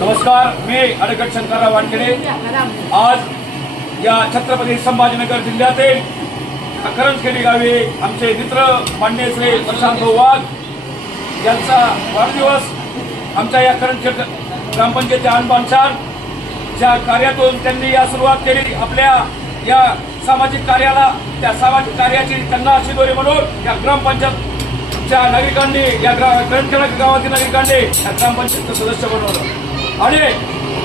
नमस्कार, मी अडगड शंकरराव वानखेडे। आज या छत्रपती संभाजीनगर जिल्ह्यातील करंजखेडी गावी आमचे मित्र माननीय श्री प्रशांत वाघ यांचा वाढदिवस आमच्या या करंजखेड ग्रामपंचायतीच्या आणबाणशान ज्या कार्यातून त्यांनी या सुरुवात केली, आपल्या या सामाजिक कार्याला, त्या सामाजिक कार्याची त्यांना शिदोरी म्हणून या ग्रामपंचायतच्या नागरिकांनी, या करंजखेड गावातील नागरिकांनी या ग्रामपंचायतचं सदस्य बनवलं आणि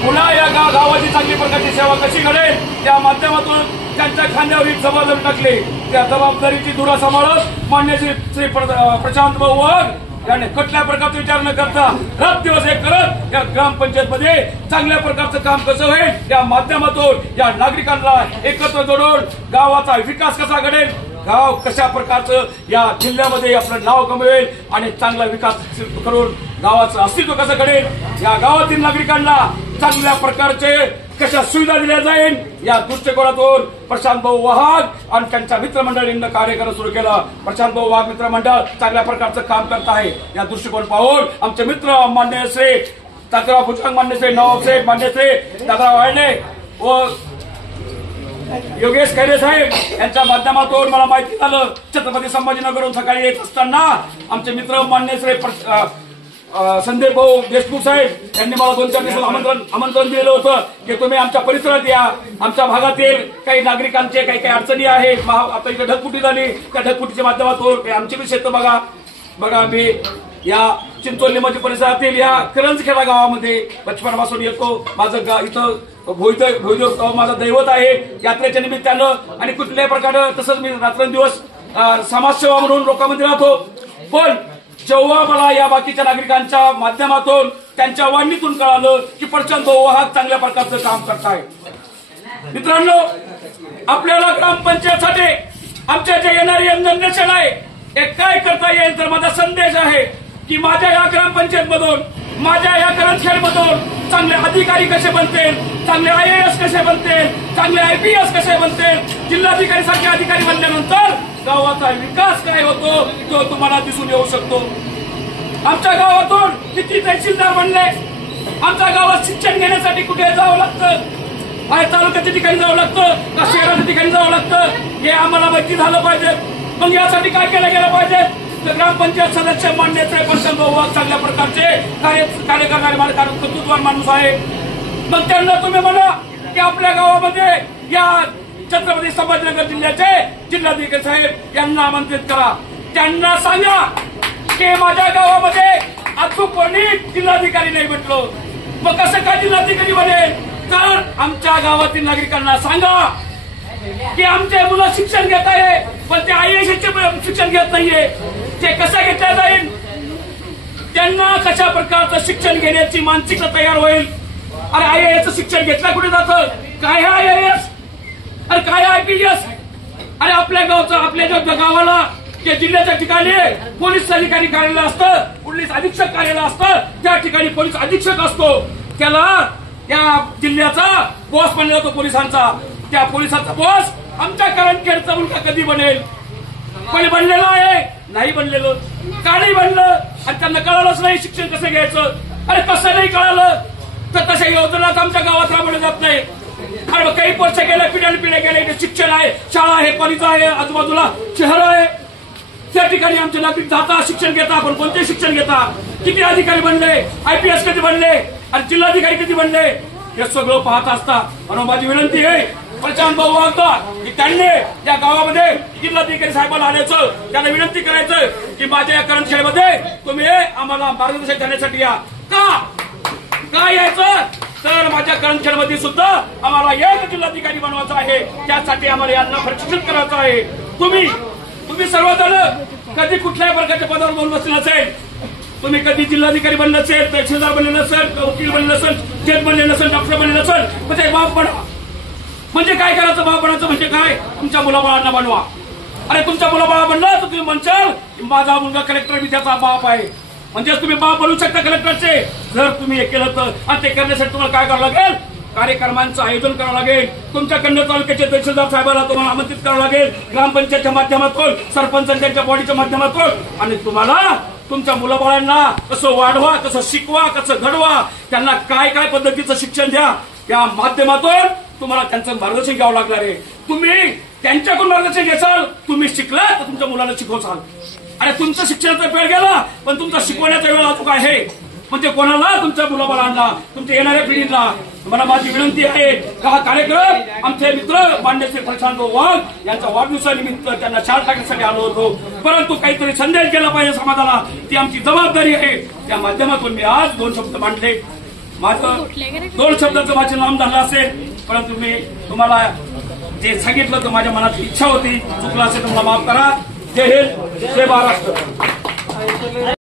पुन्हा या गावाची चांगली प्रकारची सेवा कशी घडेल त्या माध्यमातून त्यांच्या खांद्यावर ही जबाबदारी टाकली। त्या जबाबदारीची धुरा सांभाळत मान्य श्री प्रशांत वाघ यांनी कुठल्या प्रकारचा विचार न करता रात दिवस एक करत या ग्रामपंचायत मध्ये चांगल्या प्रकारचं काम कसं होईल या माध्यमातून या नागरिकांना एकत्र जोडून गावाचा विकास कसा घडेल, गाव कशा प्रकारचं या जिल्ह्यामध्ये आपलं नाव कमवेल आणि चांगला विकास करून गावाचं अस्तित्व कसं घडेल, या गावातील नागरिकांना चांगल्या प्रकारचे कशा सुविधा दिल्या जाईल या दृष्टिकोनातून प्रशांत भाऊ वाघ आणि त्यांच्या मित्रमंडळींनी कार्य करणं सुरू केलं। प्रशांत भाऊ वाघ मित्रमंडळ चांगल्या प्रकारचं काम करत आहे। या दृष्टिकोन पाहून आमचे मित्र मान्य श्री तात्याराव भुजंग, मान्य श्री नवाब शेठ, मान्य श्री दादाराव वाळणे व योगेश खैरे साहेब यांच्या माध्यमातून मला माहिती झालं, छत्रपती संभाजीनगरहून सकाळी येत असताना आमचे मित्र मान्य श्री संदीप भाऊ देशमुख साहेब यांनी मला 2-4 दिवस आमंत्रण दिलं होतं की तुम्ही आमच्या परिसरात या, आमच्या भागातील काही नागरिकांचे काही अडचणी आहेत, आता इथे ढगफुटी झाली, त्या ढगफुटीच्या माध्यमातून आमची बी शेतं बघा मी या चिंचोली मध्ये परिसरातील या करंजखेडा गावामध्ये बचपनापासून येतो। माझं इथं भोईदेव माझं दैवत आहे यात्रेच्या निमित्तानं आणि कुठल्याही प्रकारे तसंच मी रात्रंदिवस समाजसेवा म्हणून लोकांमध्ये राहतो। पण जेव्हा मला या बाकीच्या नागरिकांच्या माध्यमातून त्यांच्या वाणीतून कळालं की प्रशांत वाघ चांगल्या प्रकारचं काम करताय, मित्रांनो आपल्याला ग्रामपंचायतसाठी आमच्या जे येणारी जनरेशन आहे हे काय करता येईल, तर माझा संदेश आहे की माझ्या या ग्रामपंचायत मधून, माझ्या या करंजखेड मधून चांगले अधिकारी कसे बनतील, चांगले IAS कसे बनतील, चांगले IPS कसे बनतील, जिल्हाधिकारी सारखे अधिकारी बनल्यानंतर गावाचा विकास काय होतो तो तुम्हाला दिसून येऊ शकतो। आमच्या गावातून किती तहसीलदार बनले, आमच्या गावात शिक्षण घेण्यासाठी कुठे जावं लागतं, बाहेर तालुक्याच्या ठिकाणी जावं लागतं का शहराच्या ठिकाणी जावं लागतं, हे आम्हाला माहिती झालं पाहिजे। मग यासाठी काय केलं गेलं पाहिजे, तर ग्रामपंचायत सदस्य मान्य प्रशांत वाघ चांगल्या प्रकारचे कार्य करणारे मला कर्तृत्ववान माणूस आहे। मग त्यांना तुम्ही म्हणा की आपल्या गावामध्ये या छत्रपती संभाजीनगर जिल्ह्याचे जिल्हाधिकारी साहेब यांना आमंत्रित करा, त्यांना सांगा की माझ्या गावामध्ये अचूक कोणी जिल्हाधिकारी नाही म्हटलो, मग कसं काय जिल्हाधिकारी बनेल, तर आमच्या गावातील नागरिकांना सांगा की आमचे मुलं शिक्षण घेत आहे पण ते IAS शिक्षण घेत नाहीये, ते कसं घेतलं जाईल, त्यांना कशा प्रकारचं शिक्षण घेण्याची मानसिकता तयार होईल। अरे IAS शिक्षण घेतलं कुठे जातं, काय आहे IAS, अरे काय IPS, अरे आपल्या गावचं, आपल्या गावाला जे जिल्ह्याच्या ठिकाणी पोलीस अधिकारी कार्यालय असतं, पोलीस अधीक्षक कार्यालय असतं, त्या ठिकाणी पोलीस अधीक्षक असतो, त्याला त्या जिल्ह्याचा बॉस बनला जातो पोलिसांचा, त्या पोलिसांचा बॉस आमच्या करंजखेडचा मुलगा कधी बनेल, कोणी बनलेलं आहे, नाही बनलेलं, का नाही बनलं, आणि त्यांना कळालंच नाही शिक्षण कसं घ्यायचं, अरे कसं नाही कळालं, तर तशा योजनाच आमच्या गावात राबवल्या जात नाही। अरे काही वर्ष गेले, पिढ्या गेले, शिक्षण आहे, शाळा आहे, कॉलेज आहे, आजूबाजूला शहर आहे, त्या ठिकाणी आमचे नागरिक जाता शिक्षण घेता, पण कोणते शिक्षण घेता, किती अधिकारी बनले, IPS कधी बनले आणि जिल्हाधिकारी कधी बनले, हे सगळं पाहत असता। म्हणून माझी विनंती आहे प्रशांत भाऊ वाघ की त्यांनी या गावामध्ये जिल्हाधिकारी साहेबांना आणायचं, त्यांना विनंती करायचं की माझ्या या करंजखेडमध्ये तुम्ही आम्हाला मार्गदर्शन करण्यासाठी या। का यायचं, तर माझ्या करंजखेडमध्ये सुद्धा आम्हाला एक जिल्हाधिकारी बनवायचा आहे, त्यासाठी आम्हाला यांना प्रशिक्षित करायचं आहे। तुम्ही सर्वजण कधी कुठल्याही प्रकारच्या पदावर बोलून बसले नसेल, तुम्ही कधी जिल्हाधिकारी बनले नसेल, तहसीलदार बनले नसेल, वकील बनले नसेल, जज बनले नसेल, डॉक्टर बनले नसेल, म्हणजे बाप बना, म्हणजे काय करायचं, बाप बनायचं म्हणजे काय, तुमच्या मुलाबाळांना बनवा। अरे तुमच्या मुलाबाळा बनला तर तुम्ही म्हणशाल माझा मुलगा कलेक्टर विद्याचा बाप आहे, म्हणजेच तुम्ही बाप बनवू शकता कलेक्टरचे, जर तुम्ही हे केलं तर। आणि ते करण्यासाठी तुम्हाला काय करावं लागेल, कार्यक्रमांचं आयोजन करावं लागेल, तुमच्या कन्नड तालुक्याचे तहसीलदार साहेबांना तुम्हाला आमंत्रित करावं लागेल, ग्रामपंचायतच्या माध्यमातून, सरपंचांच्या बॉडीच्या माध्यमातून, आणि तुम्हाला तुमच्या मुलाबाळांना कसं वाढवा, कसं शिकवा, कसं घडवा, त्यांना काय काय पद्धतीचं शिक्षण द्या, या माध्यमातून तुम्हाला त्यांचं मार्गदर्शन घ्यावं लागणार आहे. तुम्ही त्यांच्याकडून मार्गदर्शन घ्याल, तुम्ही शिकला तर तुमच्या मुलांना शिकवसाल. आणि तुमचं शिक्षणाचा वेळ गेला, पण तुमचा शिकवण्याचा वेळ अचूक आहे. म्हणजे कोणाला, तुमच्या मुलाबाळांना, तुमच्या येणाऱ्या पिढीला मला माझी विनंती आहे का हा कार्यक्रम आमचे मित्र मान्य श्री प्रशांत वाघ यांच्या वाढदिवसानिमित्त त्यांना शाल टाकण्यासाठी आलो होतो, परंतु काहीतरी संदेश गेला पाहिजे समाजाला, ती आमची जबाबदारी आहे. त्या माध्यमातून मी आज 2 शब्द मांडले. माझं 2 शब्दाचं माझे नाम झालं असेल, परंतु मी तुम्हाला जे सांगितलं तर माझ्या मनात इच्छा होती, चुकलं असेल तर मला माफ करा. जय हिंद, जय महाराष्ट्र.